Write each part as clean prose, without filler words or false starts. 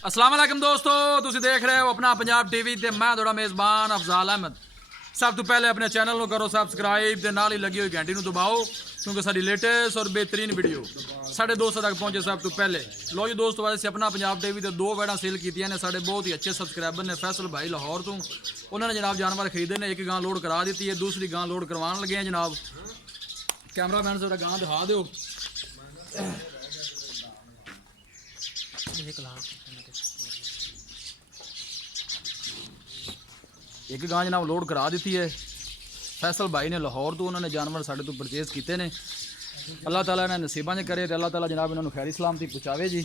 अस्सलाम वालेकुम दोस्तों, तुसी देख रहे हो अपना पंजाब टीवी ते मैं थोड़ा मेज़बान अफजाल अहमद। सब तो पहले अपने चैनल को करो सबसक्राइब ते नाल ही लगी हुई घंटी दबाओ क्योंकि साडी लेटेस्ट और बेहतरीन वीडियो साढ़े दोस्तों तक पहुंचे सब तो पहले। लो जी दोस्तों, वैसे अपना पंजाब टीवी ते 2 वैड़ा सेल कीतियां ने। साढ़े बहुत ही अच्छे सबसक्राइबर ने फैसल भाई लाहौर तो उन्होंने जनाब जानवर खरीदे ने। एक गां लोड करा दी है, दूसरी गां लोड करवाने लगे हैं जनाब। कैमरामैन से गां दिखा दो। एक गां जनाब लोड करा दी है फैसल भाई ने लाहौर तो। उन्होंने जानवर साढ़े तो परचेज किए हैं। अल्लाह ताला इन्हें नसीबा च करे तो अल्लाह ताला जनाब इन्होंने खैरी सलामती पहुँचावे जी।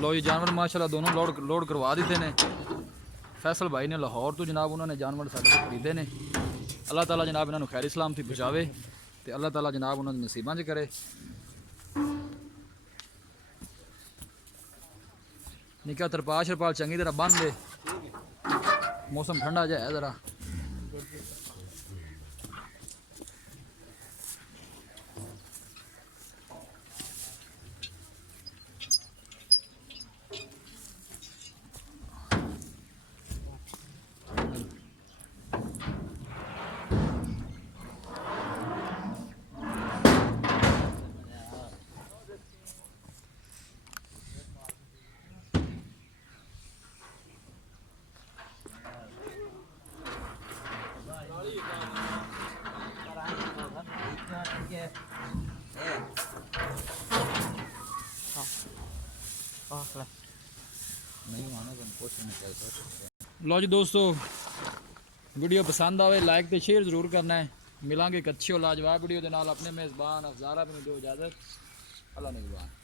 लो ये जानवर माशाल्लाह दोनों लोड करवा देते हैं फैसल भाई ने लाहौर तो जनाब। उन्होंने जानवर साढ़े खरीदे ने। अल्लाह ताला जनाब इन्होंने खैरी सलामती पहुँचावे तो अल्लाह ताला जनाब उन्होंने नसीबा च करे। निका तरपाल शरपाल चंगी तरह बन दे, मौसम ठंडा जा है ज़रा। लो जी दोस्तों, वीडियो पसंद आए लाइक तो शेयर जरूर करना है। मिलांगे एक अच्छी और लाजवाब वीडियो के नाल। अपने मेज़बान अफजाल अहमद को इजाज़त। अल्लाह निगहबान।